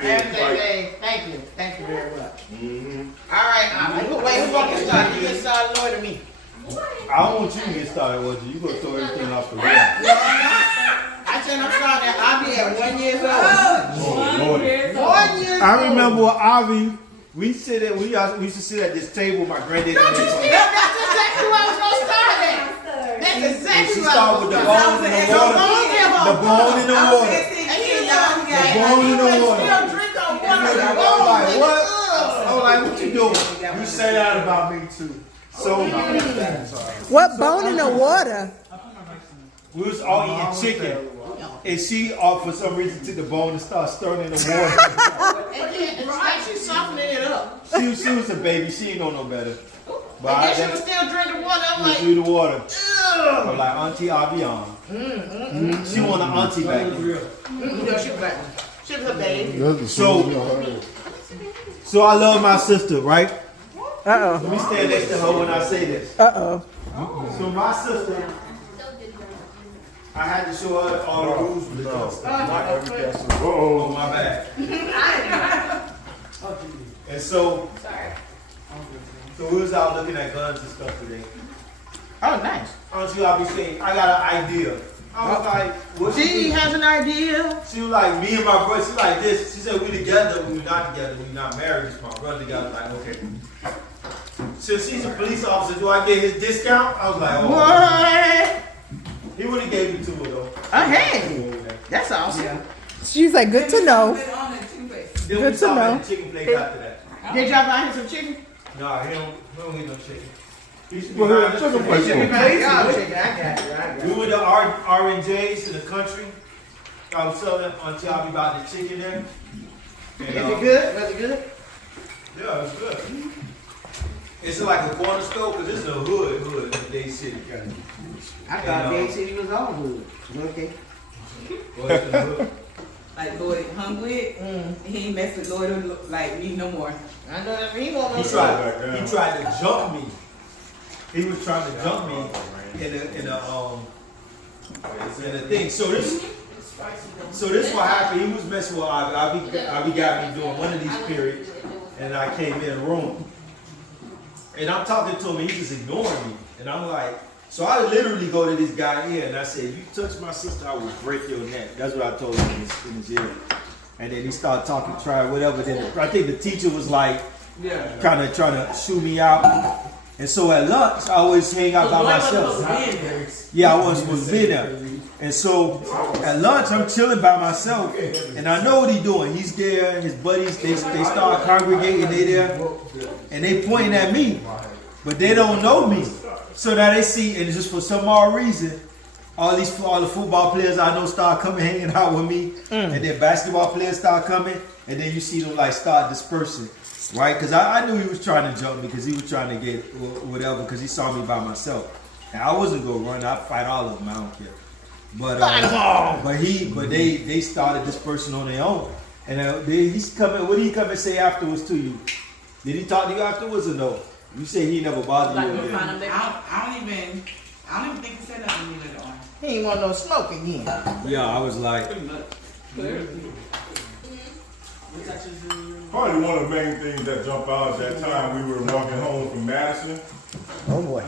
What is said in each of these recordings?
Thank you. Thank you very much. All right, wait, who's going to get started? You get started, Lloyd, or me? I don't want you to get started with you. You gonna throw everything off the rail. I said I'm starting at Avi at 1 year old. 1 year old. I remember with Avi, we used to sit at this table. My granddaddy. Don't you see that? That's exactly where I was gonna start at. That's exactly She where I started was with the gonna bone in the water. The bone in the water. The bone in the water. Still drink on water. I was like, what? I was like, what you doing? You say that about me too. So What bone in the water? we was all eating chicken, and she, for some reason, took the bone and started stirring in the water. And like she's softening it up. She was a baby. She ain't know no better. But And then she was still drinking water. I'm like, through the water. ugh. I'm like Auntie Avion. She want an auntie back then. No, she was back. She was a baby. So I love my sister, right? Uh Let me stand next to her when I say this. oh. So my sister, I had to show her all the rules with the gun stuff. Oh, my bad. And so we was out looking at guns and stuff today. Oh, nice. Auntie, I'll be saying, I got an idea. I was like, what She has an idea. She was like, me and my brother, she like this. She said, we together, we not together, we not married. It's my brother together. Like, okay. Since he's a police officer, do I get his discount? I was like, oh. What? He would have gave me 2 of those. Oh, hey. That's awesome. She's like, good to know. Then Good we to saw know. the chicken place after that. Did y'all buy him some chicken? Nah, he don't get no chicken. He should be Well, buying chicken us place chicken. Y'all chicken. I got We you. went to R&J's in the country. I was telling Auntie Abby about the chicken there. And, Is it good? Was it good? Yeah, it's good. It's like a corner store because it's in the hood in Day City. I thought Day City was all good. Okay. Well, it's in the hood. Like Lloyd hung with, he ain't mess with Lloyd like me no more. I know that he won't know. He tried to jump me. He was trying to jump me in the thing. So this what happened. He was messing with Avi got me doing one of these periods, and I came in the room, and I'm talking to him, and he's just ignoring me, and I'm like, so I literally go to this guy here, and I said, if you touch my sister, I will break your neck. That's what I told him in his ear. And then he started talking, try whatever. Then I think the teacher was like, kind of trying to shoo me out. And so at lunch, I always hang out by myself. Yeah, I was being there. And so at lunch, I'm chilling by myself, and I know what he's doing. He's there, his buddies, they start congregating, they there, and they pointing at me, but they don't know me. So that they see, and just for some odd reason, all the football players I know start coming, hanging out with me, and then basketball players start coming, and then you see them like start dispersing. Right, because I knew he was trying to jump me because he was trying to get whatever because he saw me by myself. And I wasn't gonna run. I'd fight all of them. I don't care. But they started dispersing on their own. And he's coming. What did he come and say afterwards to you? Did he talk to you afterwards or no? You say he never bothered you again. I don't even think he said nothing to me later on. He ain't want no smoke again. Yeah, I was like. Probably one of the main things that jumped out at that time, we were walking home from Madison. Oh boy.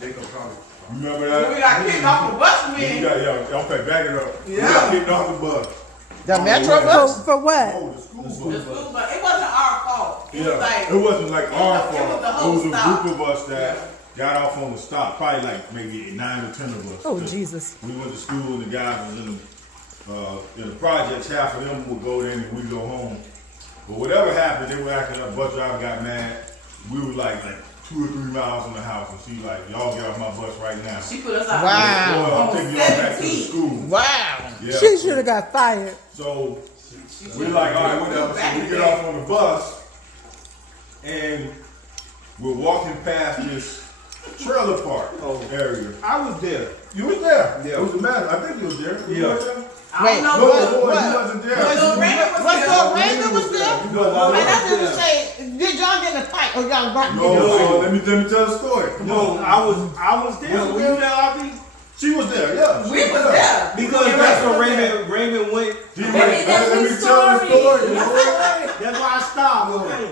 Jacob County. You remember that? We got kicked off the bus, Yeah, okay, back it up. Yeah. We got kicked off the bus. The Metro bus? For what? Oh, the school The bus. school bus. It wasn't our fault. It was Yeah, like, it wasn't like our it was fault. the It whole was a stop. group of us that got off on the stop. Probably like maybe 9 or 10 of us. Oh, Jesus. We went to school, the guys was in the projects. Half of them would go in and we'd go home. But whatever happened, they were acting up. Bus driver got mad. We were like 2 or 3 miles from the house, and she like, y'all get off my bus right now. she put us out. Wow. Well, I'm taking y'all back to the 17. school. Wow. Yeah. She should have got fired. So we're like, all right, whatever. So we get off on the bus, and we're walking past this trailer park area. I was there. You was there. Yeah. It was a matter. I think you was there. You Yeah. was there? Wait, I don't No, know no, what. you wasn't there. Lil Raymond was What's there. up, Raymond was there? You wasn't And I there. didn't say, did y'all get in a fight or y'all burnt No, let me tell the story. Come No, on. I was there. Were you there, Avi? She was there, yeah. We was there. Because that's what Raymond went. Let me tell the story. That's why I stopped.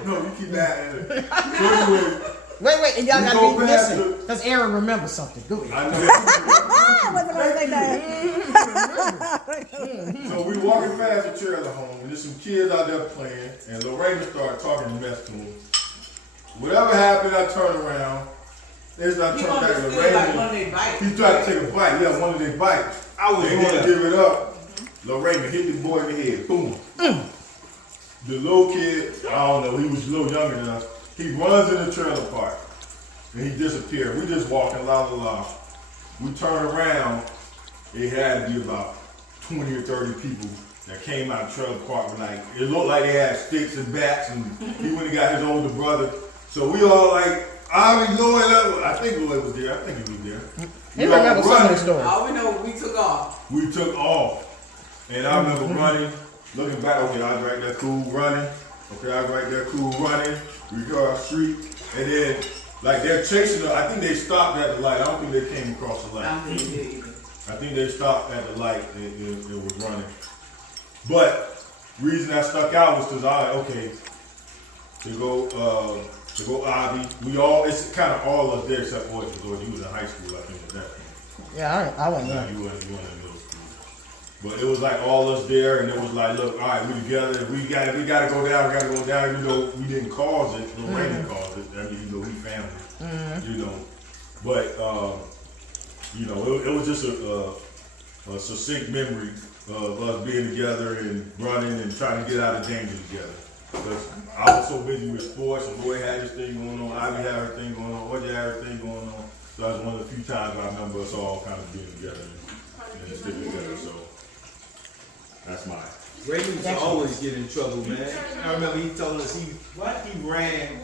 No, you keep adding it. So anyway, Wait, and y'all We gotta go be past listen, the- because Aaron remembers something. Go ahead. I know. I wasn't gonna say that. So we walking past the trailer home, and there's some kids out there playing, and Lorraine started talking mess to them. Whatever happened, I turned around. As I He turned wanted back to to steal like one Lorraine, of their bikes. he tried to take a bite. Yeah, one of their bites. I was They want to there. give it up. Lorraine hit the boy in the head. Boom. The little kid, I don't know, he was a little younger than us. He runs in the trailer park and he disappeared. We just walking la la la. We turn around. It had to be about 20 or 30 people that came out of the trailer park. And like, it looked like they had sticks and bats, and he went and got his older brother. So we all like, Avi Going up. I think Lloyd was there. I think he was there. He We all remembers some of the running. story. All we know, we took off. We took off. And I remember running, looking back, okay, I was right there cool running. Okay, I was right there cool running. We go our street. And then, like, they're chasing us. I think they stopped at the light. I don't think they came across the light. I don't think he did either. I think they stopped at the light. It was running. But, reason that stuck out was because I, okay, to go Avi. We all, it's kind of all us there except for Lord. You was in high school, I think, at that point. Yeah, I went Nah, there. you wasn't in middle school. But it was like all us there, and it was like, look, all right, we together. We gotta go down. We gotta go down. You know, we didn't cause it. Lorraine caused it. I mean, you know, we family. You know, but you know, it was just a succinct memory of us being together and running and trying to get out of danger together. Because I was so busy with sports, and Boy had his thing going on, Ivy had her thing going on, Oja had her thing going on. So that was one of the few times I remember us all kind of being together and sticking together. So that's mine. Raymond used to always get in trouble, man. I remember he told us he ran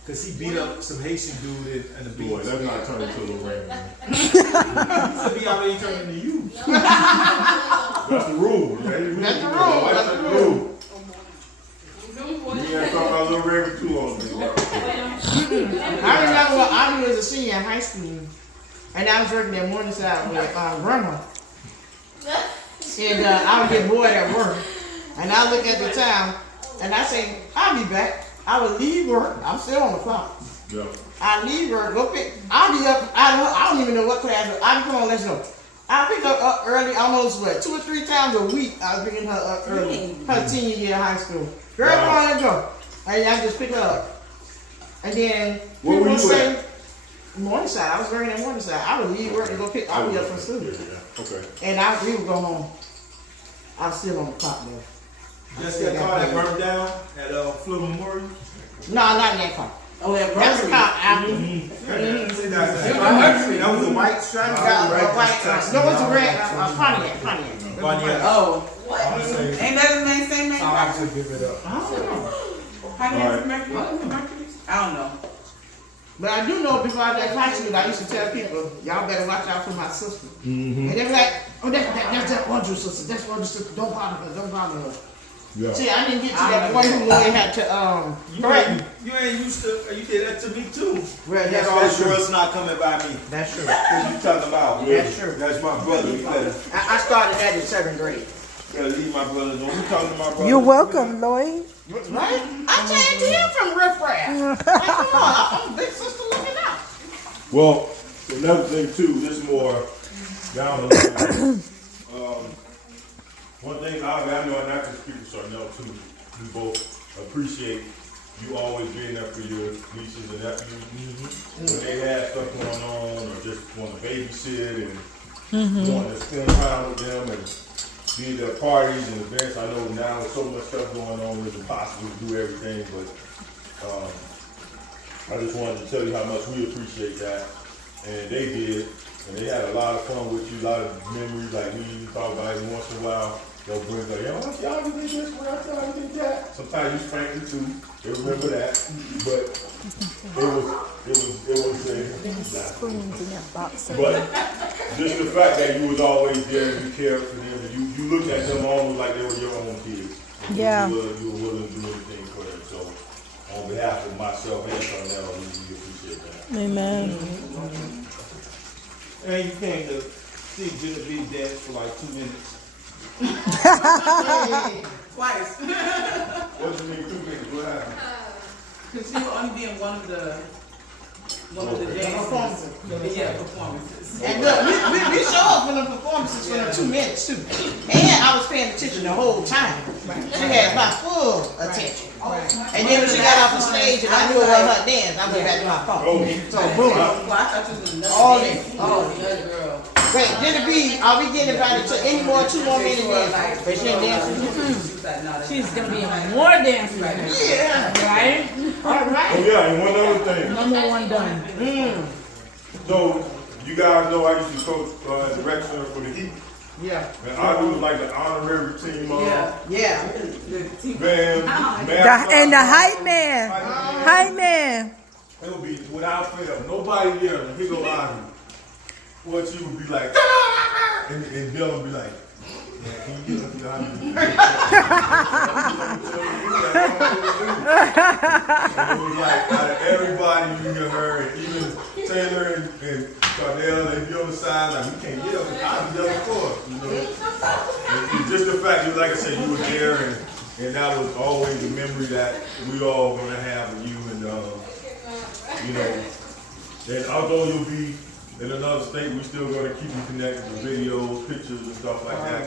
because he beat up some Haitian dude in the beach. Boy, let's not turn into Lorraine, man. He said he already turned into you. That's the rule, man. That's the rule. That's the rule. You ain't talking about Little Raven too long, man. I remember when I was a senior in high school, and I was working at Morningside with Grandma. And I would get bored at work, and I look at the time, and I say, I'll be back. I would leave work. I'm still on the clock. Yeah. I leave work, go pick. I'll be up. I don't even know what class. I come on, let's go. I pick her up early, almost 2 or 3 times a week. I was picking her up early. Her senior year of high school. Girl, come on, let's go. And I just pick her up. And then Where were people you say, at? Morningside. I was working at Morningside. I would leave work and go pick. I'll be up from school. Okay. And we would go home. I was still on the clock though. Just that car that burned down at Fleur Memorial. No, not in that car. Oh, that That's the burglary. car after. That was a white stripe. No, it's a red Pontiac. Pontiac. Oh. I would say- Ain't that his name, same name? I'll actually give it up. I don't know. How do you Alright. Mercury? I don't know. But I do know before I left high school, I used to tell people, y'all better watch out for my sister. And they be like, oh, that's that Audrey sister. That's Audrey sister. Don't bother her. Yeah. See, I didn't get to that point who Lloyd had to threaten. You ain't used to. You did that to me too. Well, That's all that's the true. girls not coming by me. That's true. What you talking about? That's true. That's my brother. You better I started that in 7th grade. leave my brother alone. You talking to my brother? You're welcome, Lloyd. Right? I changed him from riffraff. Like, come on, I'm big sister looking out. Well, another thing too, this is more down the line. One thing I know, and I can speak for Charnel too, we both appreciate you always being there for your nieces and nephews. When they have stuff going on or just want to babysit and want to spend time with them and be at their parties and events. I know now with so much stuff going on, it's impossible to do everything, but I just wanted to tell you how much we appreciate that. And they did. And they had a lot of fun with you, a lot of memories. Like we even talk about it once in a while. They'll bring like, yo, y'all did this, y'all did that. Sometimes you spank them too. They remember that. But it was Spoons in that box. but just the fact that you was always there and you cared for them and you looked at them almost like they were your own kids. Yeah. You were willing to do anything for them. So on behalf of myself and Charnel, we appreciate that. Amen. And you came to see Genevieve dance for like 2 minutes. Twice. What do you mean 2 minutes? What happened? Because she will only be in one of the dances. Performances. Yeah, performances. And look, we show up for the performances for the 2 minutes too. And I was paying attention the whole time. She had my full attention. And then when she got off the stage and I knew it was her dance, I went back to my phone. So boom. Well, I thought you was another All dance. in. Oh, another girl. Wait, Genevieve, are we getting invited to any more 2 more minute dances? But she ain't dancing. She's gonna be in more dances. Yeah. Right? All Oh right. yeah, and one other thing. Number one done. So you guys know I used to coach director for the Heat, Yeah. and I do like the honorary team. Yeah. Man, And the hype man. Hype man. It would be without fail. Nobody there. And he go Avi. What you would be like, and Dylan would be like, yeah, can you get up to Avi? And it was like out of everybody you hear her, and even Taylor and Cardell, they be on the side like we can't get up to Avi Dylan for us, you know. And just the fact that, like I said, you were there, and that was always a memory that we all gonna have of you, and you know, and although you'll be in another state, we still gonna keep you connected with videos, pictures, and stuff like that.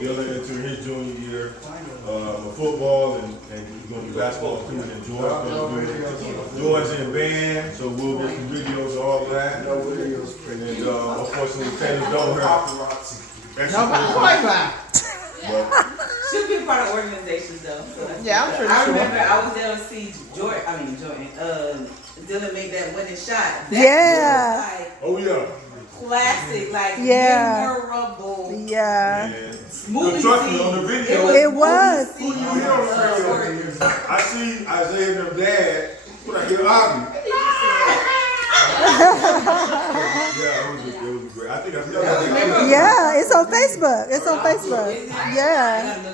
Dylan into his junior year of football, and he's gonna be basketball student, and George gonna do it. George in band, so we'll get some videos of all of that. And unfortunately, Taylor don't have extra. She'll be a part of organizations though. So Yeah, I'm pretty I sure. remember I was there to see Jordan. Dylan made that winning shot. That Yeah. was like Oh yeah. classic, like Yeah. memorable. Yeah. Movie Trust me, scene. on the video. It was. Who you hear on the radio? I see Isaiah and their dad. When I hear Avi. Yeah, it was great. I think I still got it. Yeah, it's on Facebook. It's on Facebook. Yeah. It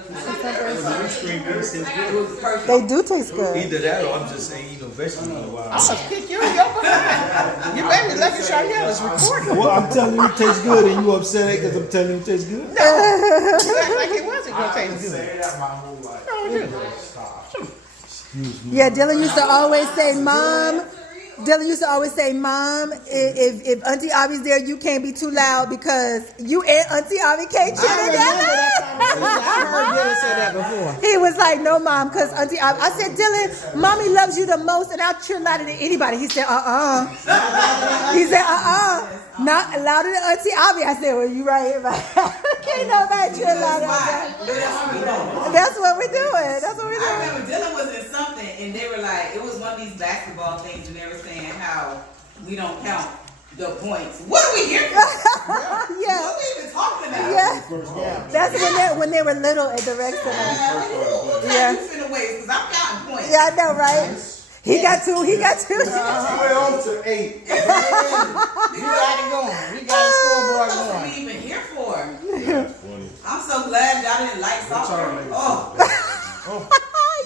was perfect. They do taste good. Either that or I'm just saying, vegetable in a while. I'm gonna kick you in your behind. You better let me show you it's recorded. Well, I'm telling you it tastes good, and you upset because I'm telling you it tastes good? You act like it wasn't gonna taste good. that my whole life. Yeah, Dylan used to always say, Mom. Dylan used to always say, Mom, if Auntie Avi's there, you can't be too loud because you and Auntie Avi can't chill I together. heard Dylan say that before. He was like, no, Mom, because Auntie Avi. I said, Dylan, Mommy loves you the most, and I'll chill louder than anybody. He said, He said, not louder than Auntie Avi. I said, well, you right. Can't nobody chill louder. That's what we're doing. That's what we're I doing. remember Dylan was in something, and they were like, it was one of these basketball things, and they were saying how we don't count the points. What are we here for? Yeah. What are we even talking about? Yeah. That's when they were little at the rec center. Who Yeah. you finna waste? Because I'm counting points. Yeah, I know, right? He got two. We're on to 8. We got it going. We got a scoreboard What are going. we even here for? That's funny. I'm so glad y'all didn't like soccer. Oh.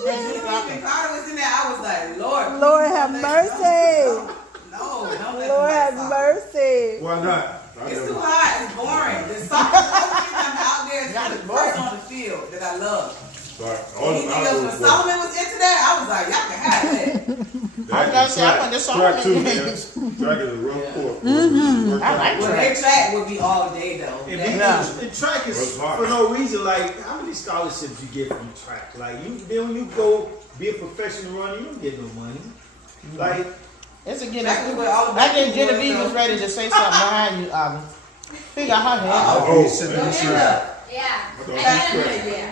When Genevieve Carter was in there, I was like, Lord. Lord have mercy. No, don't let Lord them have like mercy. Why not? It's too hot. It's boring. The soccer, the only reason I'm out there is for the person on the field that I love. Sorry. Anything else, when Solomon was into that, I was like, y'all can have that. I was gonna say, I went to Track too, Solomon. man. Track is a rough court. I like Well, track. their track would be all day though. And That- the track is That's hard. for no reason. Like, how many scholarships you get from track? Like, then when you go be a professional runner, you don't get no money. Like, It's a Track is where all the I think black people Genevieve go. was ready to say something behind you, He got her hand. Oh, Go hand up. Yeah.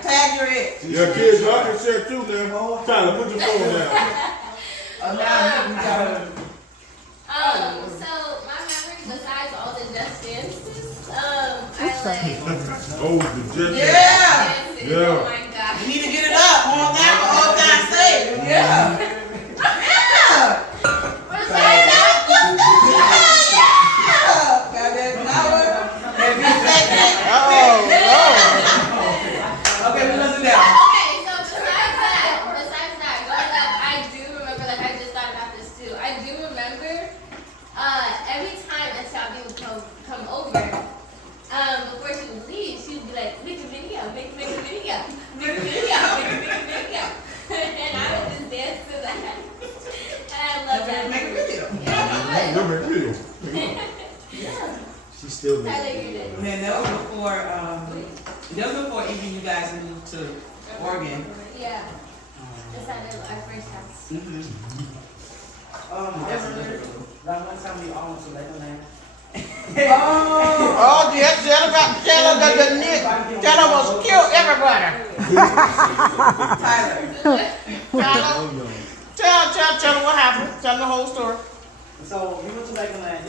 Tag your head. yeah, kids, y'all can share too, man. Tyler, put your phone down. Oh, now you gotta. So my memory, besides all the just dances, I like Oh, the jet. Yeah. dances. Yeah. Oh my gosh. You need to get it up on that all time stage. Yeah. What's that? Got that flower. Okay, we're gonna do that. Okay, so besides that, growing up, I do remember, like I just thought about this too. I do remember every time Auntie Avi would come Still Tyler, make you did. And then that was before even you guys moved to Oregon. Yeah. That's our first house. That one time we almost let them land. Oh, yeah, tell was kill everybody. Tell what happened. Tell the whole story. So we went to Legoland.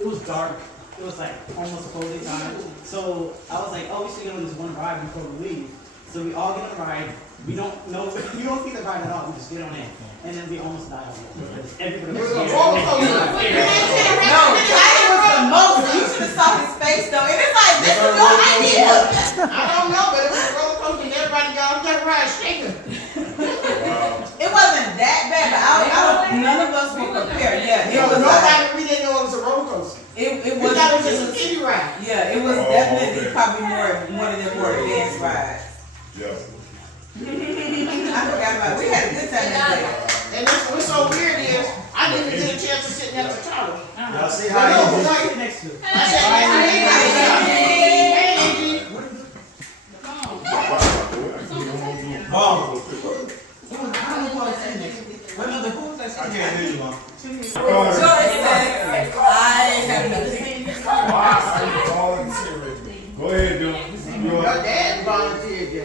It was dark. It was like almost closing time. So I was like, oh, we should get on this one ride before we leave. So we all get on the ride. We don't see the ride at all. We just get on it, and then we almost die on it. Everybody was scared. No, Tyler was the most. You should have saw his face though. And it's like, this is your idea. I don't know, but it was a roller coaster and everybody got on that ride shaking. It wasn't that bad, but none of us were prepared. Yeah, it was We didn't know it was a roller coaster. It We was. thought it was just a kiddie ride. Yeah, it was definitely probably one of them more advanced rides. Yeah. I forgot about it. We had a good time that day. And what's so weird is, I didn't even get a chance to sit next to Tyler. Y'all see No, how he we're not sitting next to it. I said, hey, Mom, I don't know who I was sitting next to. What other who was I I sitting can't hear you, Mom. Go ahead, dude. your dad volunteered you.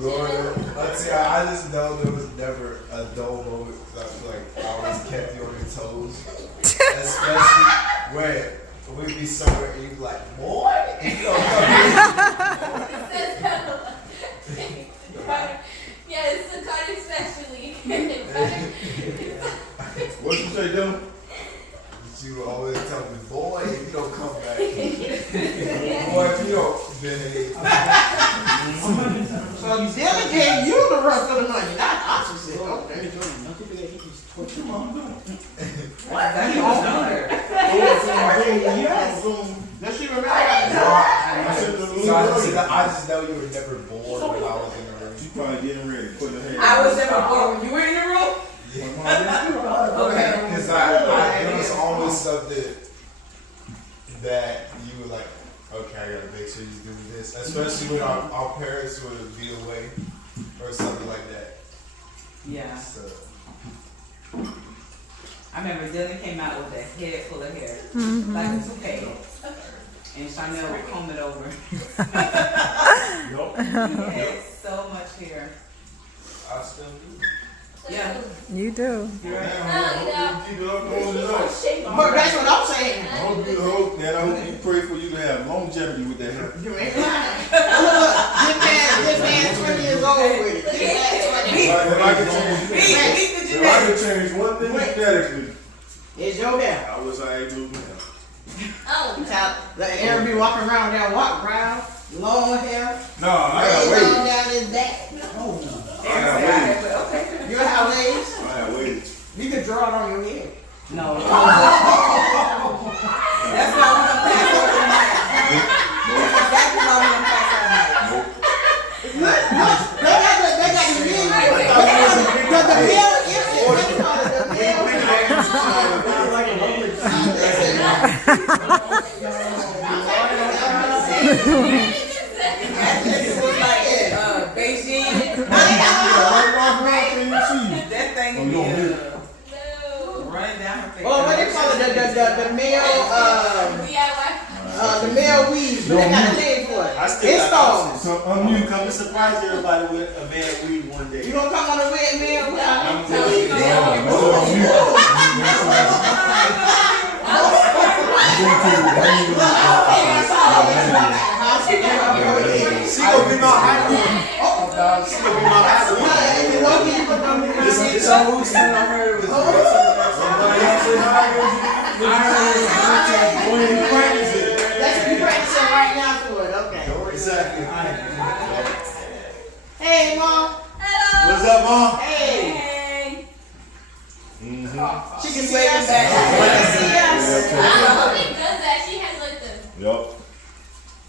Go ahead. Let's see, I just know there was never a dull moment because I feel like I always kept you on your toes. Especially when we'd be somewhere and you'd be like, boy, and you don't come Yeah, it's the card especially. What you say, Dylan? you would always tell me, boy, if you don't come back. Boy, if you don't behave. So Dylan gave you the rest of the money, not opposite. Okay. Don't you forget he was torturing mom. Does she remember? I just know you were never bored when I was in the room. She probably getting ready, putting her hand. I was never bored when you were in the room. Okay. Because it was always something that you were like, okay, I gotta make sure you do this. Especially when our parents would be away or something like that. Yeah. So. I remember Dylan came out with a head full of hair, like a toupee. And Chanel would comb it over. He had so much hair. I still do. Yeah. You do. Keep it up, hold it up. But that's what I'm saying. I hope you pray for you to have longevity with that hair. You ain't lying. This man 20 years old with it. This man 20. If I could change one thing aesthetically, It's your hair. I wish I ain't moving now. Oh. Let Aaron be walking around there, walk around, long hair. No, I got Waves waves. on down his back. I got waves. You have waves? I got waves. You can draw it on your head. No. That's why we're gonna pass over tonight. That's exactly why we're gonna pass over tonight. Look, they got the meal. The meal is what you call it, the meal. This was like Beijing. That thing is running down her face. Oh, what do you call it? The male, the male weave. But they got a name for it. I still It's got called. options. So you come to surprise everybody with a man weed one day. You gonna come on the wet meal? I'm telling you. She gonna be my high one. She gonna be my high one. It's all who's still on her. I That's what you practicing right now for it. Okay. Exactly. Hey, Mom. Hello. What's up, Mom? Hey. Hey. She can wave us back. Mommy does that. She has like the. Yup.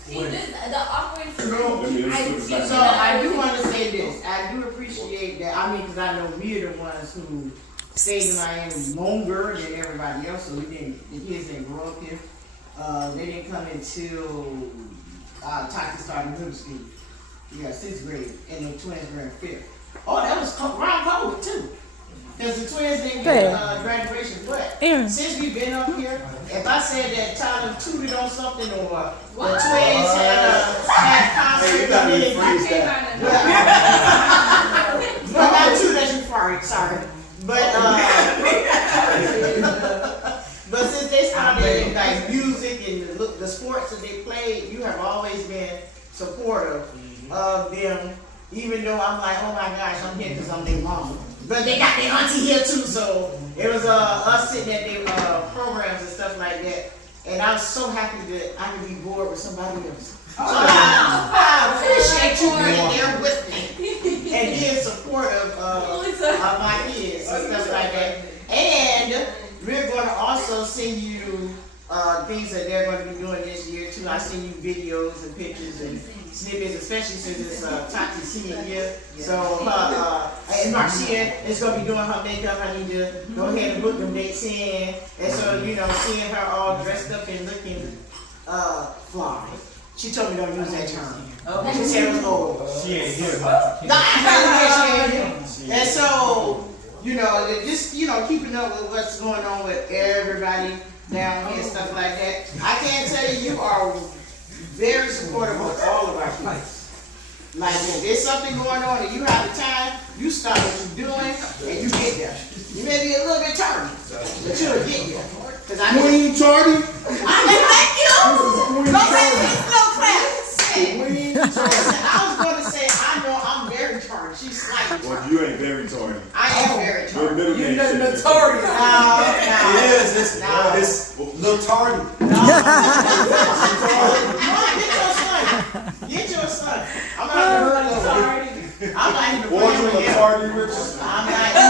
She does the awkward. So I do want to say this. I do appreciate that. I mean, because I know we're the ones who stayed in Miami longer than everybody else, so the kids didn't grow up here. They didn't come until Tati started middle school. Yeah, 6th grade, and the twins were in 5th. Oh, that was around COVID too. Because the twins didn't get graduation. But since we've been up here, if I said that Tyler tutored on something or the twins had concert, well, not two that you fired, sorry. But since they started like music and the sports that they played, you have always been supportive of them. Even though I'm like, oh my gosh, I'm here because I'm their mom. But they got their auntie here too, so it was us sitting at their programs and stuff like that. And I was so happy that I could be bored with somebody else. So I appreciate you being there with me and being supportive of my kids and stuff like that. And we're going to also send you things that they're going to be doing this year too. I send you videos and pictures and snippets, especially since it's Tati's senior year. So, and Marcia is going to be doing her makeup. I need to go ahead and book them dates in. And so, you know, seeing her all dressed up and looking fly. She told me don't use that term. She said it was old. She ain't here. And so, you know, just, you know, keeping up with what's going on with everybody down here and stuff like that. I can't tell you, you are very supportive of all of our kids. Like if there's something going on and you have the time, you stop what you're doing and you get there. You may be a little bit tardy, but you'll get there. Queen Tardy? Thank you! Don't make me slow clap. I was going to say, I know I'm very tardy. She's slightly tardy. Well, you ain't very tardy. I am very tardy. Your middle name You're says notorious. It is. It's little tardy. Get your son. I'm not going to tardy. I'm not even Audrey playing with Tardy Richardson. I'm not even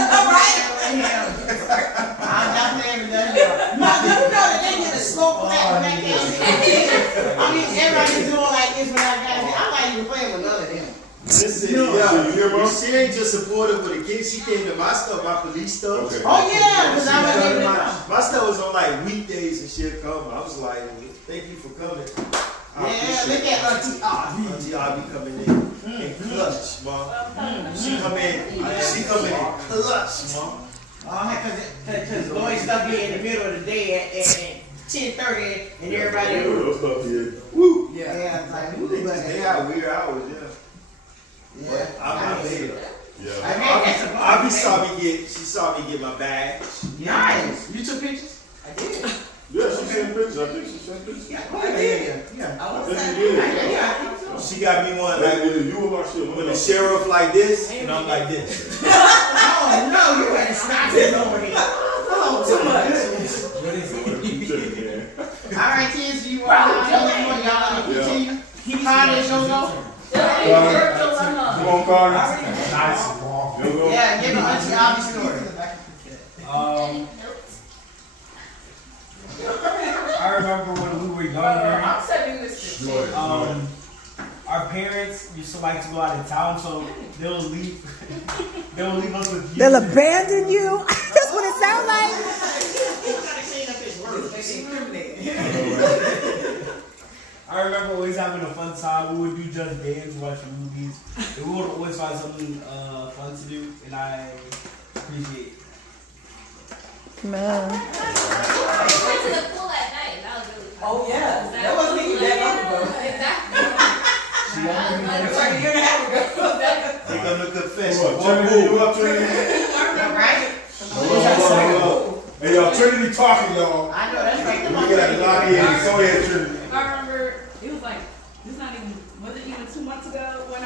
I'm not playing with him. Now, do you know that they get a slow clap when they get I mean, everybody's doing like this when I got it. I'm not even playing with none of them. Listen, she ain't just supportive for the kids. She came to my stuff, my police stuff. Okay. Oh, yeah, because I was able to My stuff was on like weekdays and she'll come. I was like, thank you for coming. Yeah, look at Auntie Avi. Auntie Avi coming in clutch, mom. She come in clutch, mom. Because Lloyd stuff be in the middle of the day at 10:30 and everybody. Woo! Yeah, like, woo, They have weird hours, yeah. I'm there. Yeah. Avi saw me get my badge. Nice. You took pictures? I did. Yeah, she sent pictures. I think she sent pictures. Yeah, I did. Yeah. I I was think saying. you did. She got me one Like, like you and my shit. with the sheriff like this, and I'm like this. Oh, no, you better stop this over here. Oh, too much. All right, kids, you want y'all continue? How is your go? Come on, Carter. Nice. Yeah, give me Auntie Avi story. I remember when we were younger, I'm setting this shit. our parents used to like to go out of town, so they'll leave us with you. They'll abandon you. That's what it sounds like. I remember always having a fun time. We would do just dance, watch movies. And we would always find something fun to do, and I appreciate it. Man. We went to the pool at night. That was really fun. Oh yeah, that wasn't even that long ago. Exactly. It was like a year and a half ago. They come to confess. Trinity, you up, Trinity? Right? Hey, y'all, Trinity talking, y'all. I know, that's right. Come We on, got Trinity. a lot here. Go ahead, Trinity. I remember it was like wasn't even 2 months ago when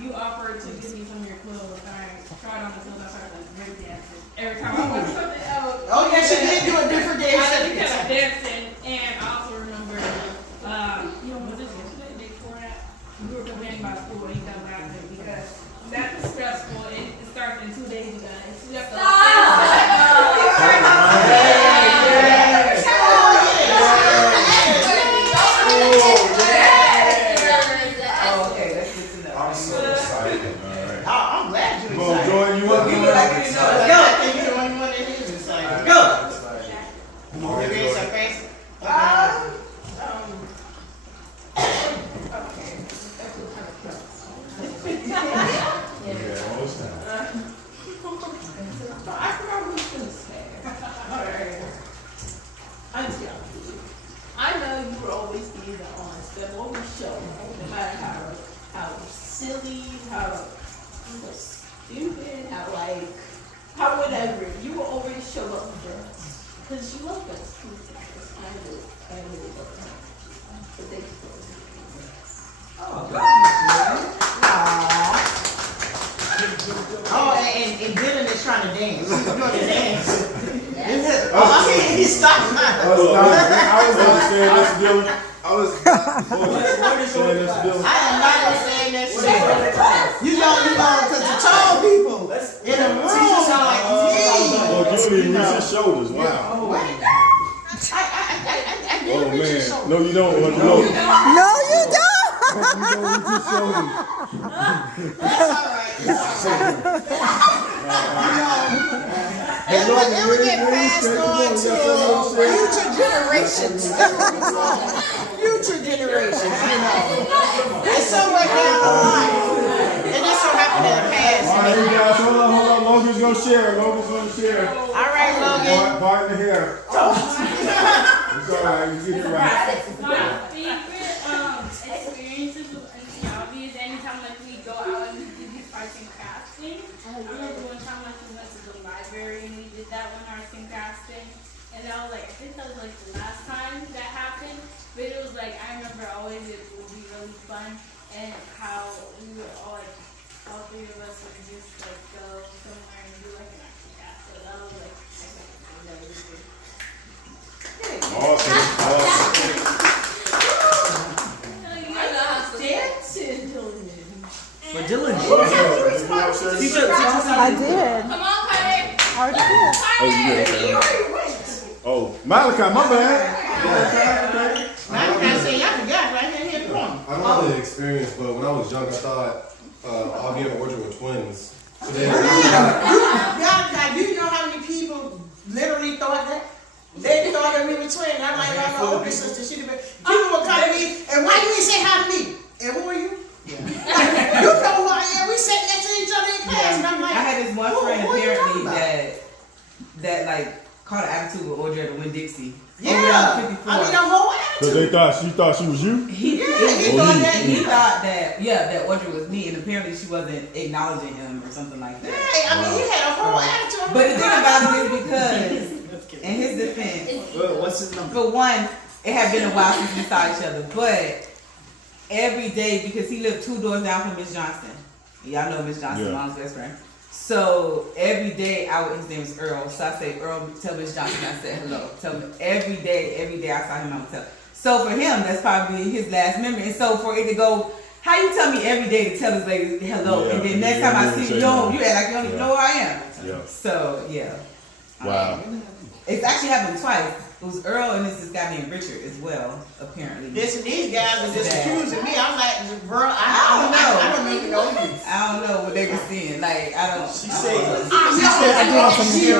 you offered to give me some of your clothes. I tried on the clothes. I started like break dancing every time I went to something else. Oh, yeah, she did do a different I dance. just kept dancing, and I also remember, was this yesterday, the day before that? We were complaining about school and you got laughing because that's stressful. It starts in 2 days, you guys. You have to Oh, okay, that's good to know. I'm so excited. All right. I'm glad you Come on, excited. Jordan, you up? You look like you know. Yeah, I think you're the only one that silly, how you were stupid, how whatever. You will always show up for us. Because you love us. I really love her. So thank you for And Dylan is trying to dance. He's going to dance. He stopped. I was understanding this, Dylan. I was. Understanding this, Dylan. I am not understand that shit. You know, because the tall people in the room are like me. Oh, you didn't reach his shoulders. Wow. I Oh did reach his man. shoulder. No, you don't. No. No, you don't. You don't reach his shoulders. That's all right. It's all right. It would get passed on to future generations. Future generations, you know. It's somewhere down the line. It just so happened in the past. All right, you guys, hold on. Logan's gonna share. All right, Logan. Part in the hair. It's all right. You get it right. My favorite experiences with Auntie Avi is anytime like we go out and we do these arts and crafts things. I remember one time like we went to the library and we did that one arts and crafts thing. And I was like, I think that was like the last time that happened. But it was like, I remember always it would be really fun and how we would all like, all three of us would just like go somewhere and do like an arts and crafts. So that was like, I think that was good. Awesome. But Dylan, I did. Come on, Carter. Already did. Oh, you did. Okay. Oh, Malachi, my bad. I say, y'all forgot right here. Come on. I don't have the experience, but when I was young, I thought Avi and Audrey were twins. So then, Do you know how many people literally thought that? They thought that we were twins. I'm like, I'm my older sister. She'd have been. People would come to me, and why you ain't say hi to me? And who are you? You know who I am. We sat next to each other in class, and I'm like, I had this one friend who you talking apparently about? that like caught an attitude with Audrey at the Winn-Dixie. Yeah, Over on 54. I mean the whole Because they attitude. thought she was you? He thought that Audrey was me, and apparently she wasn't acknowledging him or something like that. Yeah, I mean he had a whole attitude. But the thing about it is because, in his defense, what's his number? for one, it had been a while since we saw each other, but every day, because he lived 2 doors down from Miss Johnson. Y'all know Miss Johnson, Yeah. mom's best friend. So every day, his name is Earl. So I say, Earl, tell Miss Johnson I said hello. Tell me every day I saw him, I would tell. So for him, that's probably his last memory. And so for it to go, how you tell me every day to tell this lady hello, Yeah, and then next time I see you, you act like you don't even know who I am. Yeah. So yeah. Wow. It's actually happened twice. It was Earl and this guy named Richard as well, apparently. Listen, these guys are just accusing me. I'm like, bro, I don't even know you. I don't know what they were seeing. Like, I don't. She said,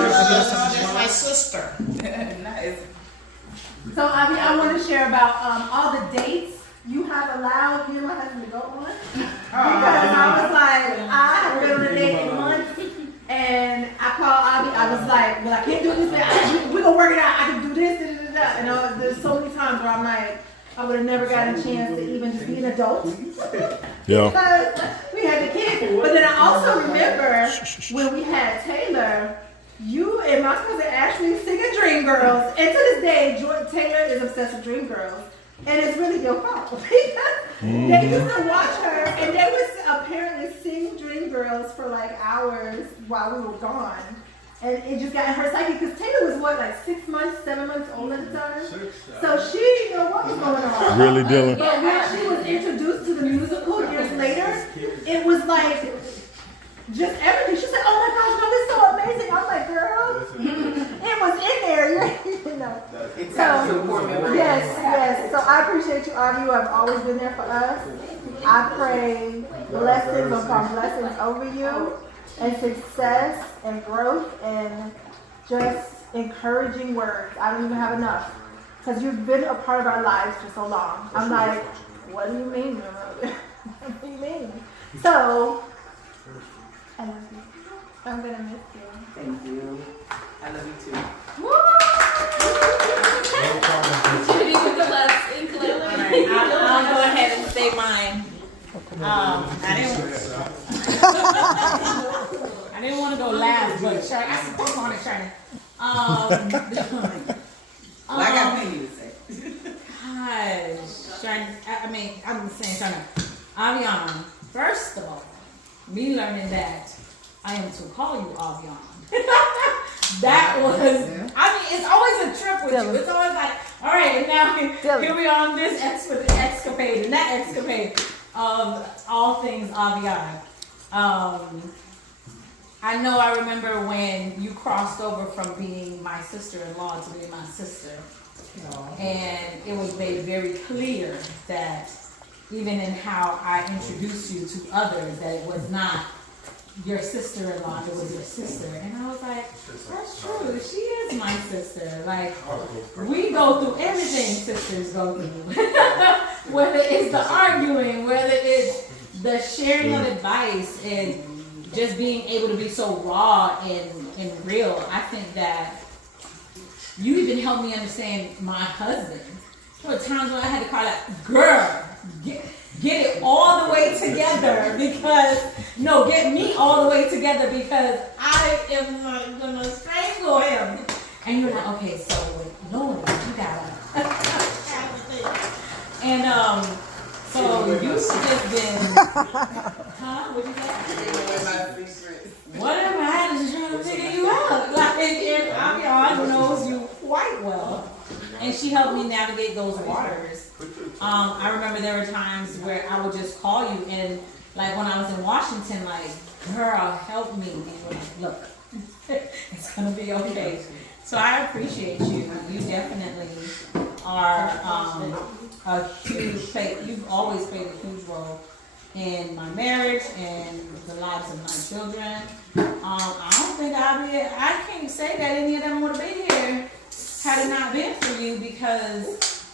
That's my sister. Nice. So I want to share about all the dates you have allowed me and my husband to go on. Because I was like, I haven't been on a date in months. And I called Avi. I was like, well, I can't do this. We're going to work it out. I can do this. And there's so many times where I'm like, I would have never gotten a chance to even just be an adult. Yeah. Because we had the kids. But then I also remember when we had Taylor, you and my cousin Ashley singing Dreamgirls. And to this day, Taylor is obsessed with Dreamgirls. And it's really your fault. Because they used to watch her and they would apparently sing Dreamgirls for like hours while we were gone. And it just got in her psyche because Taylor was what, like 6 months, 7 months old at the time? So she didn't know what was going on. Really, Dylan? But when she was introduced to the musical years later, it was like just everything. She said, oh my gosh, no, this is so amazing. I'm like, girl, it was in there. You know. So, yes. So I appreciate you, Avi. You have always been there for us. I pray blessings upon blessings over you, and success and growth and just encouraging words. I don't even have enough because you've been a part of our lives for so long. I'm like, what do you mean? What do you mean? So, I love you. I'm going to miss you. Thank you. I love you too. Judy with the left in I'll go ahead and say mine. I didn't want to go last, but sure, I spoke on it, Shirley. I got plenty to say. Gosh, Shirley, I'm saying, Shirley, Avion, first of all, me learning that I am to call you Avion. That was, it's always a trip with you. It's always like, all right, now here we are on this escapade and that escapade of all things Avion. I know I remember when you crossed over from being my sister-in-law to being my sister. And it was made very clear that even in how I introduced you to others, that it was not your sister-in-law, it was your sister. And I was like, that's true, she is my sister. Like, we go through everything sisters go through. Whether it's the arguing, whether it's the sharing of advice, and just being able to be so raw and real. I think that you even helped me understand my husband. There were times when I had to call out, girl, get it all the way together get me all the way together because I am not gonna strangle him. And you're like, okay, so Lord, you gotta and so you've just been what'd you say? Whatever I had is trying to figure you out. Like, and I knows you quite well. And she helped me navigate those waters. I remember there were times where I would just call you, and like when I was in Washington, like, girl, help me. And you're like, look, it's gonna be okay. So I appreciate you. You definitely are a huge you've always played a huge role in my marriage and the lives of my children. I don't think I can't say that any of them would have been here had it not been for you, because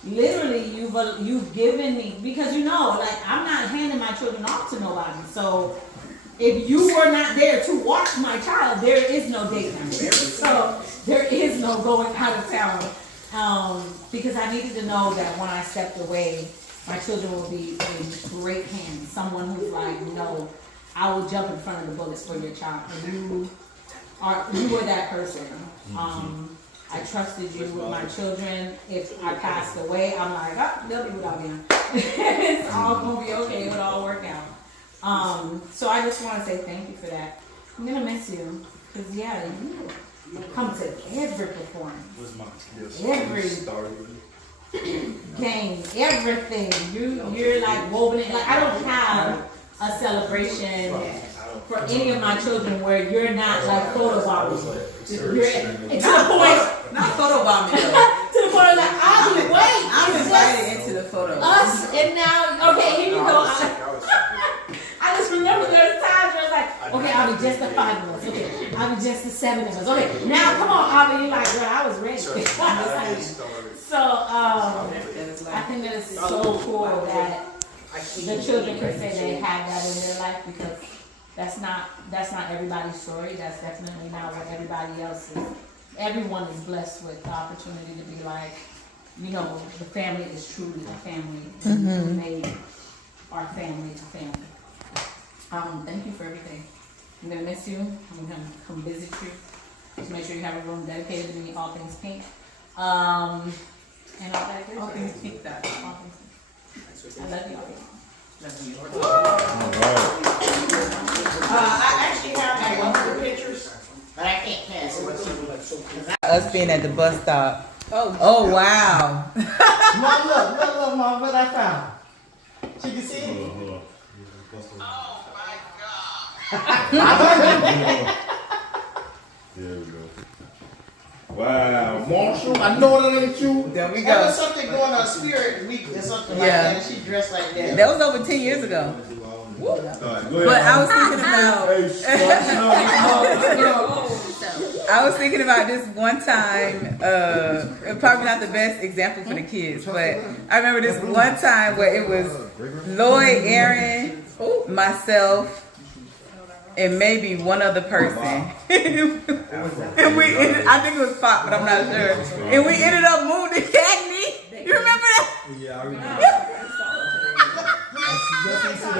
literally you've given me, because like, I'm not handing my children off to nobody. So if you were not there to watch my child, there is no date night. So there is no going out of town. Because I needed to know that when I stepped away, my children will be in great hands. Someone who's like, no, I will jump in front of the bullets for your child. And you were that person. I trusted you with my children. If I passed away, I'm like, oh, they'll be without me. It's all gonna be okay. It'll all work out. So I just want to say thank you for that. I'm gonna miss you, because you come to every performance, every game, everything. You're like woven in. Like, I don't have a celebration for any of my children where you're not like photobombing. You're to the point, not photobombing. To the point of like, I'm invited into the photo. Us and now, okay, here you go. I just remember there's times where it's like, okay, I'll be just the 5 of us. Okay, I'll be just the 7 of us. Okay, now come on, Avi, you're like, girl, I was ready. So, I think that it's so cool that the children can say they have that in their life, because that's not everybody's story. That's definitely not what everybody else is. Everyone is blessed with the opportunity to be like, the family is truly a family. We made our family a family. Thank you for everything. I'm gonna miss you. I'm gonna come visit you. Just make sure you have a room dedicated to me, all things pink. And all that good. All things pink. All things pink. I love you all. I actually have one of the pictures, but I can't pass it. Us being at the bus stop. Oh wow. Mom, look, Mom, what I found. She can see it? Oh my God. There we go. Wow, Marshall, I know that ain't you. There we There go. was something going on, Spirit Week or something like that, and she dressed like that. That was over 10 years ago. All right, go ahead. But I was thinking about. I was thinking about this one time, probably not the best example for the kids, but I remember this one time where it was Lloyd, Aaron, myself, and maybe one other person. And we ended, I think it was Pop, but I'm not sure. And we ended up moving to Cagney. You remember that? Yeah, I remember.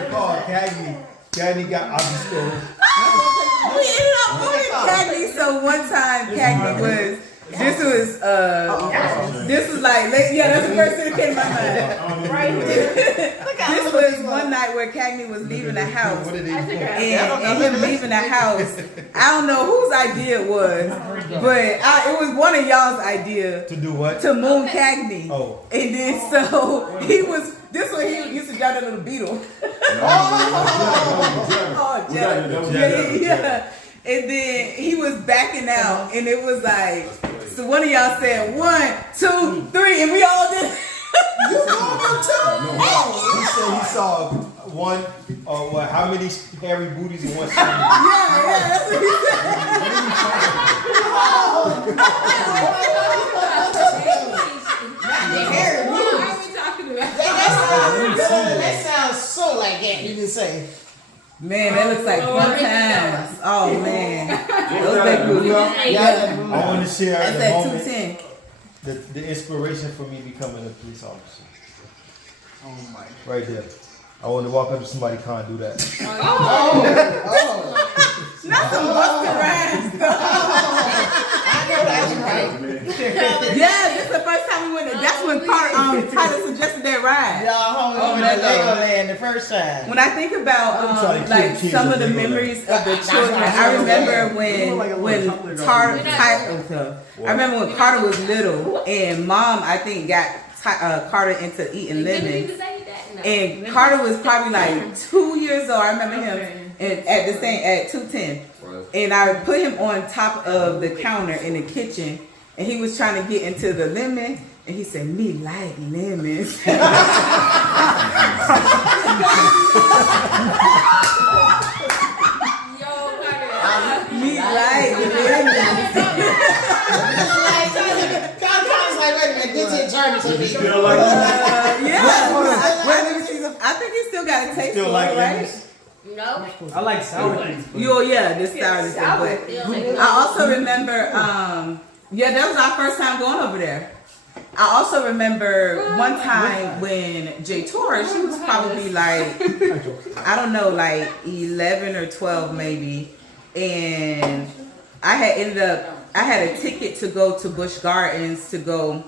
the car, Cagney got Avi's story. We ended up moving Cagney. So one time Cagney was. This was like, yeah, that's the first thing that came to my mind. Right here. This was one night where Cagney was leaving the house. And him leaving the house, I don't know whose idea it was, but it was one of y'all's idea. To do what? To moon Cagney. Oh. And then so he was, this one he used to drive that little Beetle. Yeah. And then he was backing out, and it was like, so one of y'all said 1, 2, 3, and we all did. You called him too? He said he saw one, how many hairy booties in one scene? Yeah, that's what he said. That sounds so like that. You didn't say. Man, that looks like fun times. Oh man, those big booties. Yeah. I want to share That's the at moment, 210. the inspiration for me becoming a police officer. Oh my. Right there. I want to walk up to somebody, can't do that. Not some Busta Rhymes stuff. I know that's right. Yeah, this is the first time we went there. That's when Tyler suggested that ride. Y'all home over at Legoland the first time. When I think about like some of the memories of the children, I remember when Carter was little, and Mom I think got Carter into eating lemon. And Carter was probably like 2 years old. I remember him at 210. And I put him on top of the counter in the kitchen, and he was trying to get into the lemon, and he said, "Me like lemons." Me like lemons. I think he still got a taste for it, right? No. I like sour things. This sour thing. I also remember, that was our first time going over there. I also remember one time when Jay Torres, she was probably like, I don't know, like 11 or 12 maybe, and I had a ticket to go to Busch Gardens to go,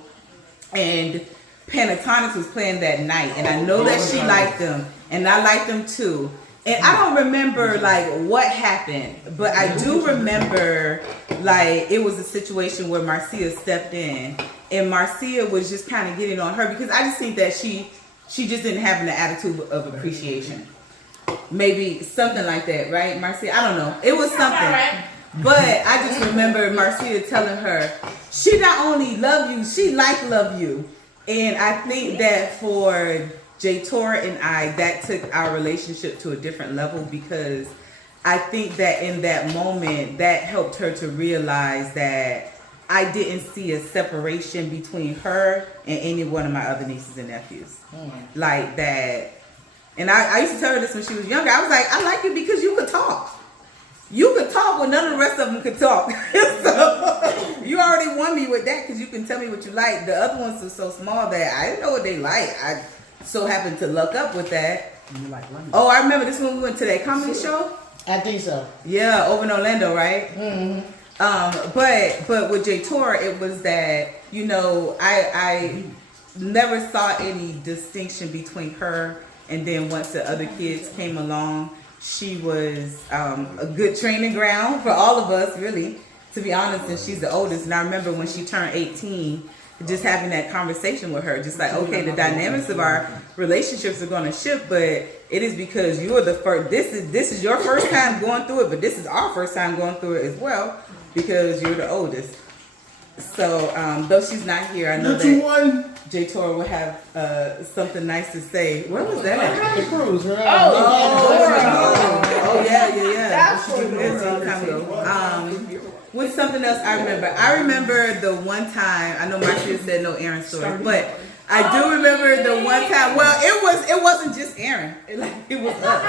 and Pentatonics was playing that night, and I know that she liked them, and I liked them too. And I don't remember like what happened, but I do remember like it was a situation where Marcia stepped in, and Marcia was just kind of getting on her because I just think that she just didn't have an attitude of appreciation. Maybe something like that, right, Marcia? I don't know. It was something. But I just remember Marcia telling her, she not only love you, she love you. And I think that for Jay Tor and I, that took our relationship to a different level, because I think that in that moment, that helped her to realize that I didn't see a separation between her and any one of my other nieces and nephews. Like that. And I used to tell her this when she was younger. I was like, I like you because you could talk. You could talk when none of the rest of them could talk. So you already won me with that because you can tell me what you like. The other ones are so small that I didn't know what they like. I so happened to luck up with that. Oh, I remember this when we went to that comedy show. I think so. Yeah, over in Orlando, right? Mm-hmm. But with Jay Tor, it was that, you know, I never saw any distinction between her, and then once the other kids came along, she was a good training ground for all of us, really, to be honest, and she's the oldest. And I remember when she turned 18, just having that conversation with her, just like, okay, the dynamics of our relationships are going to shift, but it is because you're the first. This is your first time going through it, but this is our first time going through it as well, because you're the oldest. So, though she's not here, I know that Jay Tor will have something nice to say. Where was that at? The cruise, right? Oh, yeah. That's a long time ago. What's something else I remember? I remember the one time, I know Marcia said no Aaron story, but I do remember the one time, well, it wasn't just Aaron. It was us.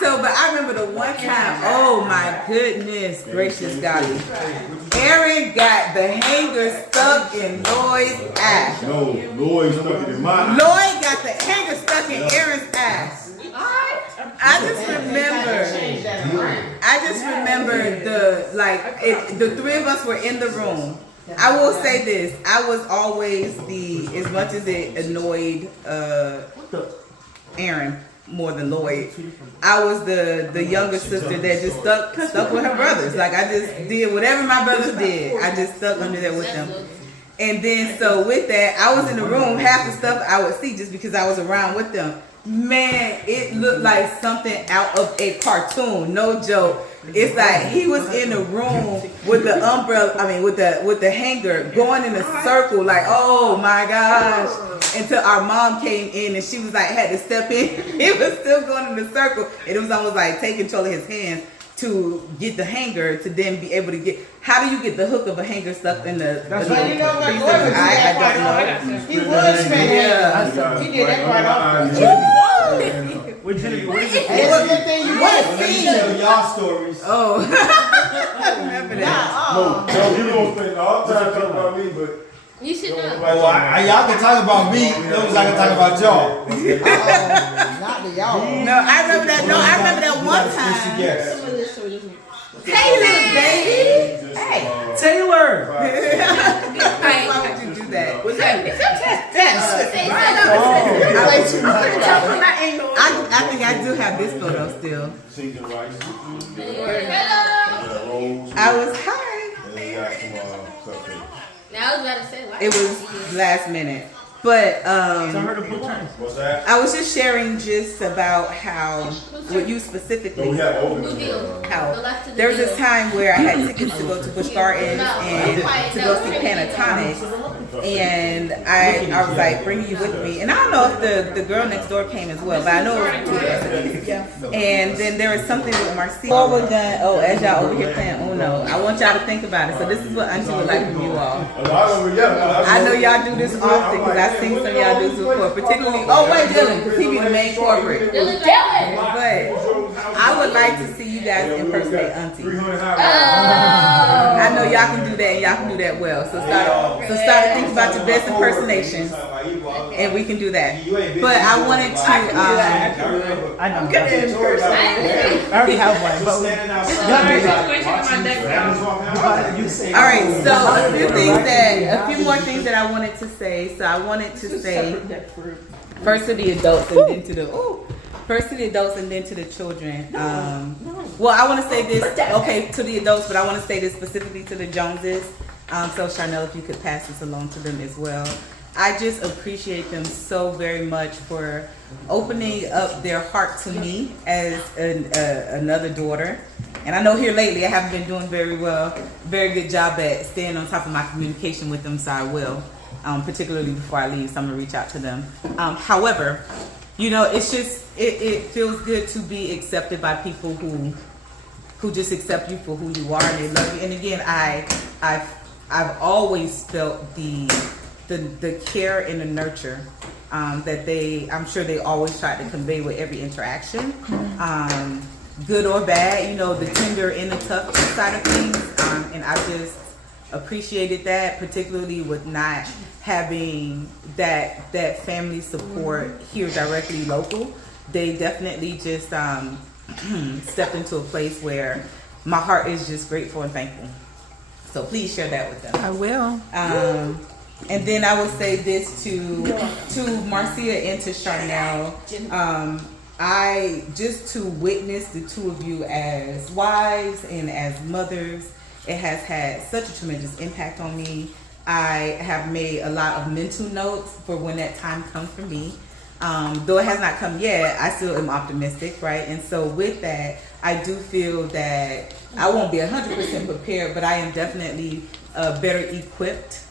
So, but I remember the one time, oh my goodness gracious golly. Aaron got the hanger stuck in Lloyd's ass. No, Lloyd stuck it in my ass. Lloyd got the hanger stuck in Aaron's ass. just remember the three of us were in the room. I will say this: I was always as much as it annoyed Aaron more than Lloyd, I was the younger sister that just stuck with her brothers. Like I just did whatever my brothers did. I just stuck under there with them. And then so with that, I was in the room. Half the stuff I would see just because I was around with them. Man, it looked like something out of a cartoon. No joke. It's like he was in the room with the umbrella. I mean, with the hanger going in a circle. Like, oh my gosh! Until our mom came in and she was like, had to step in. He was still going in the circle, and it was almost like take control of his hands to get the hanger to then be able to get. How do you get the hook of a hanger stuck in the? That's right. You know what? I don't know. He was spending. Yeah. He did that part off. What is it? What scene? Y'all stories. Oh. Remember that. No, you don't think all the time talk about me, but You should know. Y'all can talk about me, those I can talk about y'all. Not the y'all. No, I remember that. No, I remember that one time. Yes. Hey, little baby. Hey, Taylor. Why would you do that? Was that? I think I do have this photo still. seasoned rice. Hello. I was hi. And then you got some cupcakes. Now I was about to say. Why? It was last minute. But What's that? I was just sharing just about how what you specifically We have open. how there was this time where I had tickets to go to Busch Gardens and to go see Pentatonics, and I was like, bring you with me. And I don't know if the girl next door came as well, but I know it was two of us. And then there was something with Marcia. Forward gun. Oh, as y'all over here playing Uno, I want y'all to think about it. So this is what Auntie would like from you all. I know y'all do this often because I've seen some of y'all do this before, particularly. Oh wait, Dylan, because he be the main corporate. But I would like to see you guys impersonate Auntie. I know y'all can do that and y'all can do that well. So start to think about your best impersonations and we can do that. But I wanted to I'm good at impersonate. I already have one. Alright, so a few more things that I wanted to say. So I wanted to say first to the adults and then to the children. Well, I want to say this, to the adults, but I want to say this specifically to the Joneses. So Charnel, if you could pass this along to them as well. I just appreciate them so very much for opening up their heart to me as another daughter. And I know here lately I haven't been doing very good job at staying on top of my communication with them, so I will, particularly before I leave, so I'm going to reach out to them. However, it's just, it feels good to be accepted by people who just accept you for who you are and they love you. And again, I've always felt the care and the nurture that I'm sure they always try to convey with every interaction, good or bad, the tender and the tough side of things. And I just appreciated that, particularly with not having that family support here directly local. They definitely just stepped into a place where my heart is just grateful and thankful. So please share that with them. I will. And then I will say this to Marcia and to Charnel. I just to witness the two of you as wives and as mothers, it has had such a tremendous impact on me. I have made a lot of mental notes for when that time comes for me. Though it has not come yet, I still am optimistic, right? And so with that, I do feel that I won't be 100% prepared, but I am definitely better equipped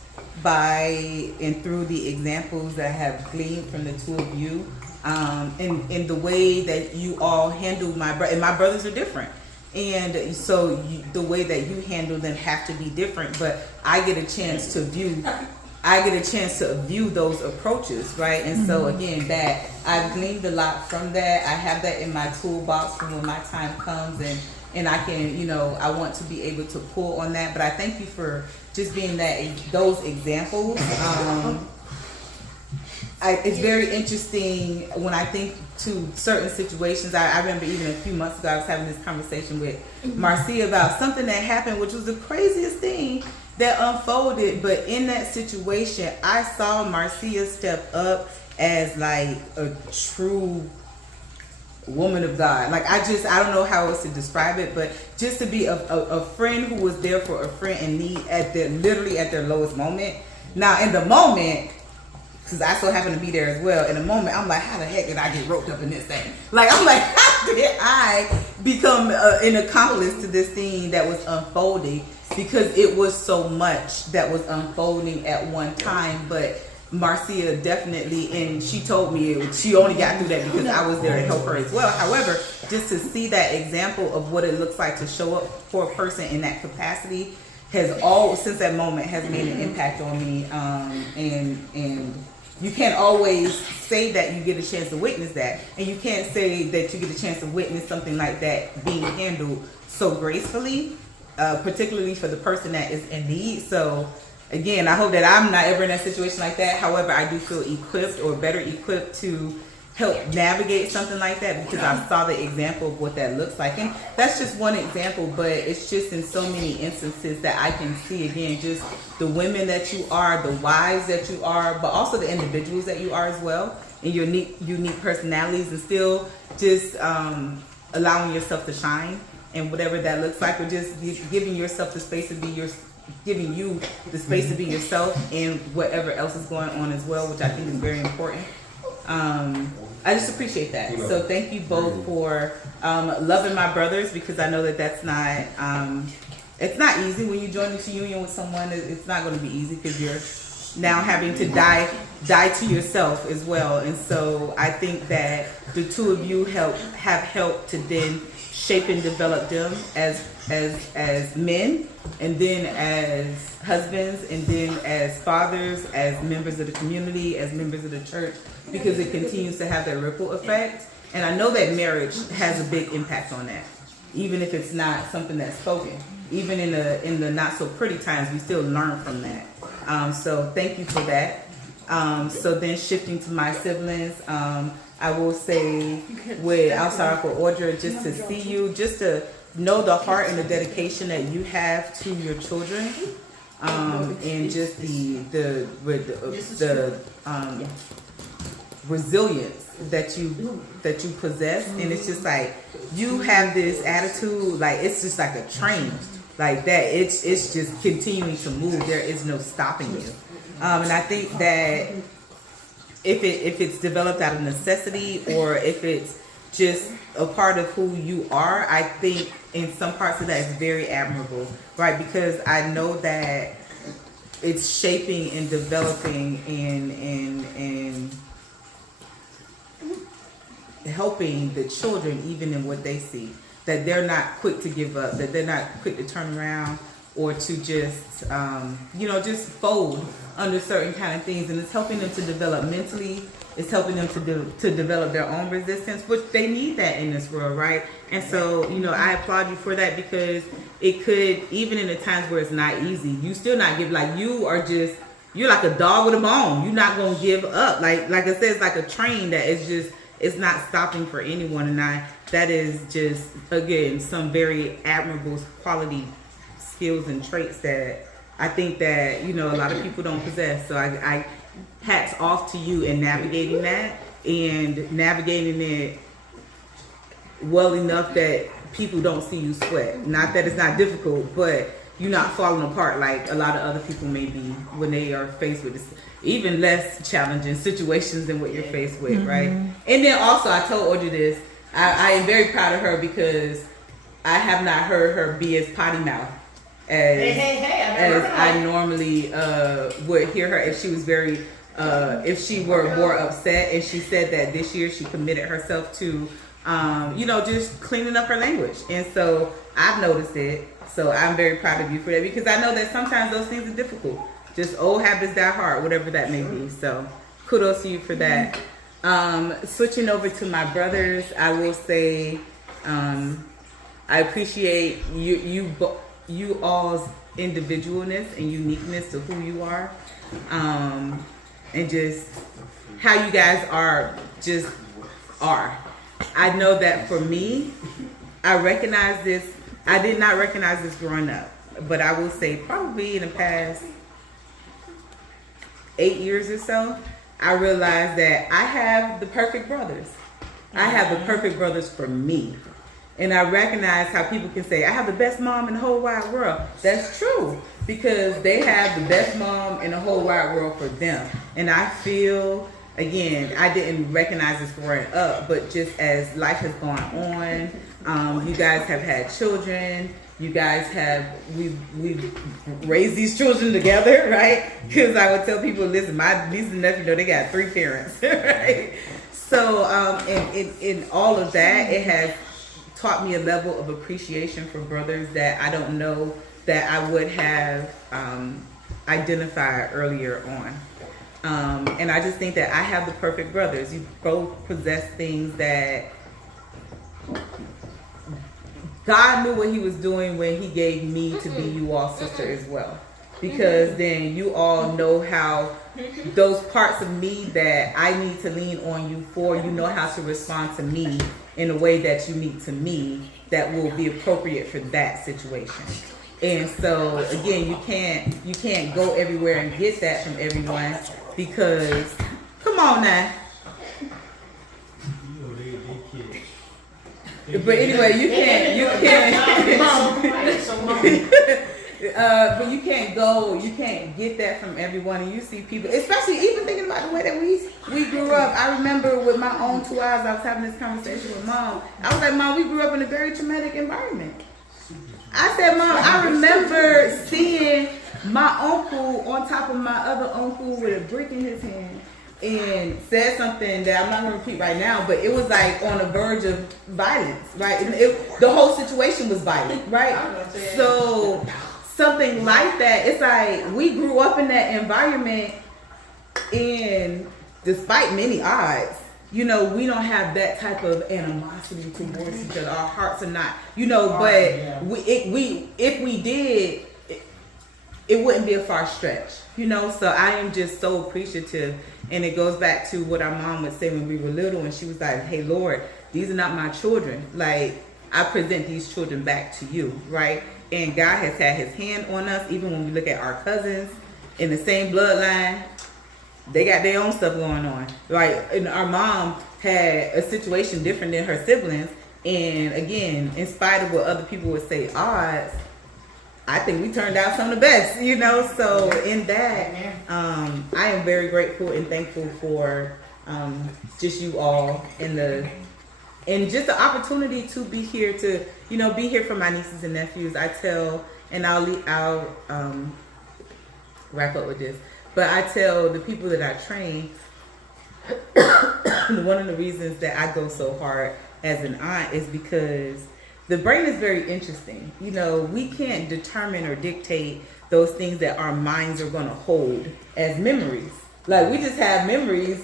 by and through the examples that I have gleaned from the two of you, in the way that you all handle my brother. And my brothers are different. And so the way that you handle them have to be different, but I get a chance to view those approaches, right? And so again, that I've gleaned a lot from that. I have that in my toolbox for when my time comes, and I can, I want to be able to pull on that. But I thank you for just being those examples. it's very interesting when I think to certain situations. I remember even a few months ago I was having this conversation with Marcia about something that happened, which was the craziest thing that unfolded. But in that situation, I saw Marcia step up as like a true woman of God. Like I don't know how else to describe it, but just to be a friend who was there for a friend in need literally at their lowest moment. Now in the moment, because I so happen to be there as well, in the moment I'm like, how the heck did I get roped up in this thing? Like I'm like, how did I become an accomplice to this thing that was unfolding? Because it was so much that was unfolding at one time. But Marcia definitely, and she told me she only got through that because I was there to help her as well. However, just to see that example of what it looks like to show up for a person in that capacity since that moment has made an impact on me. And you can't always say that you get a chance to witness that, and you can't say that you get a chance to witness something like that being handled so gracefully, particularly for the person that is in need. So again, I hope that I'm not ever in a situation like that. However, I do feel equipped or better equipped to help navigate something like that because I saw the example of what that looks like. And that's just one example, but it's just in so many instances that I can see, again, just the women that you are, the wives that you are, but also the individuals that you are as well, and your unique personalities, and still just allowing yourself to shine and whatever that looks like, or just giving yourself the space to be giving you the space to be yourself and whatever else is going on as well, which I think is very important. I just appreciate that. So thank you both for loving my brothers, because I know that that's not it's not easy when you join into union with someone. It's not going to be easy because you're now having to die to yourself as well. And so I think that the two of you have helped to then shape and develop them as men, and then as husbands, and then as fathers, as members of the community, as members of the church, because it continues to have that ripple effect. And I know that marriage has a big impact on that, even if it's not something that's spoken. Even in the not so pretty times, we still learn from that. So thank you for that. So then shifting to my siblings, I will say, I'll start off with Audra, just to see you, just to know the heart and the dedication that you have to your children, and just the resilience that you possess. And it's just like you have this attitude, like it's just like a train, like that. It's just continuing to move. There is no stopping you. And I think that if it's developed out of necessity, or if it's just a part of who you are, I think in some parts of that is very admirable, right? Because I know that it's shaping and developing and helping the children, even in what they see, that they're not quick to give up, that they're not quick to turn around, or to just just fold under certain kind of things. And it's helping them to develop mentally. It's helping them to develop their own resistance, which they need that in this world, right? And so, I applaud you for that, because it could, even in the times where it's not easy, you still not give, like you're like a dog with a bone. You're not going to give up. Like I said, it's like a train that is just, it's not stopping for anyone. And that is just, again, some very admirable quality skills and traits that I think that, a lot of people don't possess. So I hats off to you in navigating that, and navigating it well enough that people don't see you sweat. Not that it's not difficult, but you're not falling apart like a lot of other people may be when they are faced with this, even less challenging situations than what you're faced with, right? And then also, I told Audrey this, I am very proud of her, because I have not heard her be as potty mouth as I normally would hear her if she was very if she were more upset. And she said that this year she committed herself to just cleaning up her language. And so I've noticed it. So I'm very proud of you for that, because I know that sometimes those things are difficult. Just old habits die hard, whatever that may be. So kudos to you for that. Switching over to my brothers, I will say I appreciate you all's individualness and uniqueness to who you are, and just how you guys are are. I know that for me, I recognize this. I did not recognize this growing up, but I will say probably in the past 8 years or so, I realized that I have the perfect brothers. I have the perfect brothers for me. And I recognize how people can say, I have the best mom in the whole wide world. That's true, because they have the best mom in the whole wide world for them. And I feel, again, I didn't recognize this growing up, but just as life has gone on, you guys have had children. You guys have, we've raised these children together, right? Because I would tell people, listen, my niece and nephew, they got 3 parents, right? So in all of that, it has taught me a level of appreciation for brothers that I don't know that I would have identified earlier on. And I just think that I have the perfect brothers. You both possess things that God knew what he was doing when he gave me to be you all's sister as well. Because then you all know how those parts of me that I need to lean on you for, you know how to respond to me in a way that you need to me that will be appropriate for that situation. And so again, you can't go everywhere and get that from everyone, because come on now. But anyway, you can't get that from everyone. And you see people, especially even thinking about the way that we grew up. I remember with my own 2 eyes, I was having this conversation with Mom. I was like, Mom, we grew up in a very traumatic environment. I said, Mom, I remember seeing my uncle on top of my other uncle with a brick in his hand, and said something that I'm not going to repeat right now, but it was like on the verge of violence, right? And the whole situation was violent, right? So something like that, it's like we grew up in that environment, and despite many odds, you know, we don't have that type of animosity towards each other. Our hearts are not, you know, but if we did, it wouldn't be a far stretch, you know? So I am just so appreciative. And it goes back to what our mom would say when we were little, and she was like, hey, Lord, these are not my children. Like, I present these children back to you, right? And God has had his hand on us, even when we look at our cousins in the same bloodline. They got their own stuff going on, right? And our mom had a situation different than her siblings. And again, in spite of what other people would say odds, I think we turned out some of the best, you know. So in that, I am very grateful and thankful for just you all and just the opportunity to be here to, you know, be here for my nieces and nephews. I tell, and I'll wrap up with this, but I tell the people that I train, one of the reasons that I go so hard as an aunt is because the brain is very interesting. You know, we can't determine or dictate those things that our minds are going to hold as memories. Like, we just have memories,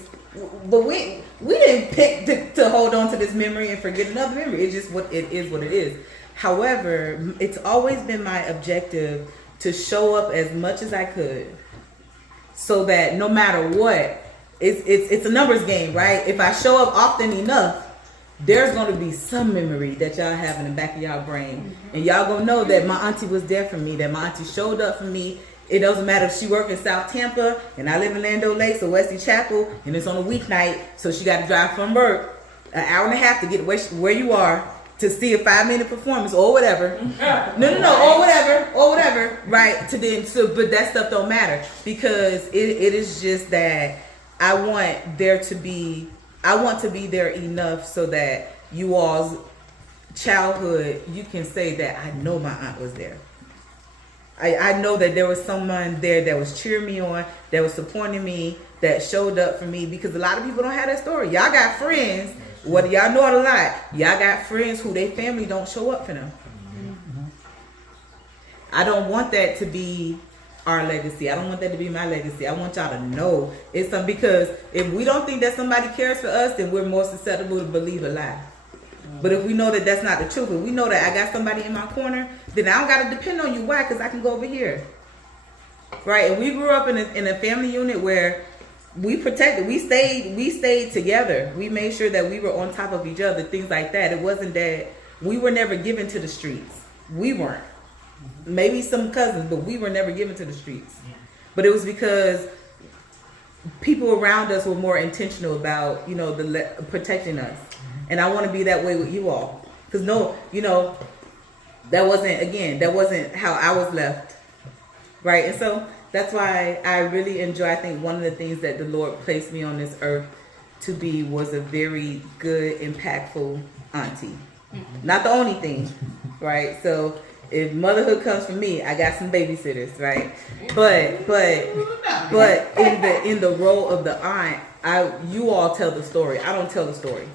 but we didn't pick to hold on to this memory and forget another memory. It's just what it is. However, it's always been my objective to show up as much as I could, so that no matter what, it's a numbers game, right? If I show up often enough, there's going to be some memory that y'all have in the back of y'all brain. And y'all going to know that my auntie was there for me, that my auntie showed up for me. It doesn't matter if she works in South Tampa and I live in Land O'Lakes or Wesley Chapel and it's on a weeknight, so she got to drive from work an hour and a half to get where you are to see a 5-minute performance or whatever. No, or whatever, right? But that stuff don't matter, because it is just that I want to be there enough so that you all's childhood, you can say that I know my aunt was there. I know that there was someone there that was cheering me on, that was supporting me, that showed up for me, because a lot of people don't have that story. Y'all got friends, whether y'all know it or not, y'all got friends who their family don't show up for them. I don't want that to be our legacy. I don't want that to be my legacy. I want y'all to know it's something, because if we don't think that somebody cares for us, then we're more susceptible to believe a lie. But if we know that that's not the truth, if we know that I got somebody in my corner, then I don't got to depend on you. Why? Because I can go over here. Right? And we grew up in a family unit where we protected. We stayed together. We made sure that we were on top of each other, things like that. It wasn't that we were never given to the streets. We weren't. Maybe some cousins, but we were never given to the streets. But it was because people around us were more intentional about, protecting us. And I want to be that way with you all. Because that wasn't how I was left. Right? And so that's why I really enjoy, I think one of the things that the Lord placed me on this earth to be was a very good, impactful auntie. Not the only thing, right? So if motherhood comes from me, I got some babysitters, right? But in the role of the aunt, you all tell the story. I don't tell the story.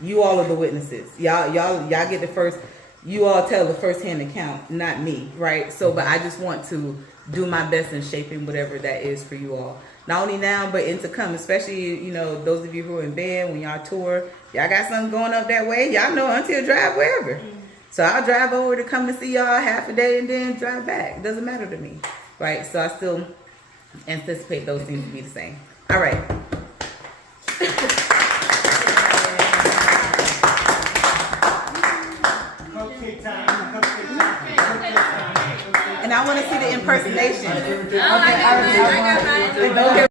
You all are the witnesses. Y'all get the first. You all tell the first-hand account, not me, right? So, but I just want to do my best in shaping whatever that is for you all. Not only now, but into come, especially, those of you who are in bed, when y'all tour, y'all got something going up that way, y'all know Auntie will drive wherever. So I'll drive over to come and see y'all half a day and then drive back. It doesn't matter to me, right? So I still anticipate those things to be the same. All right. And I want to see the impersonation. Oh, I got mine.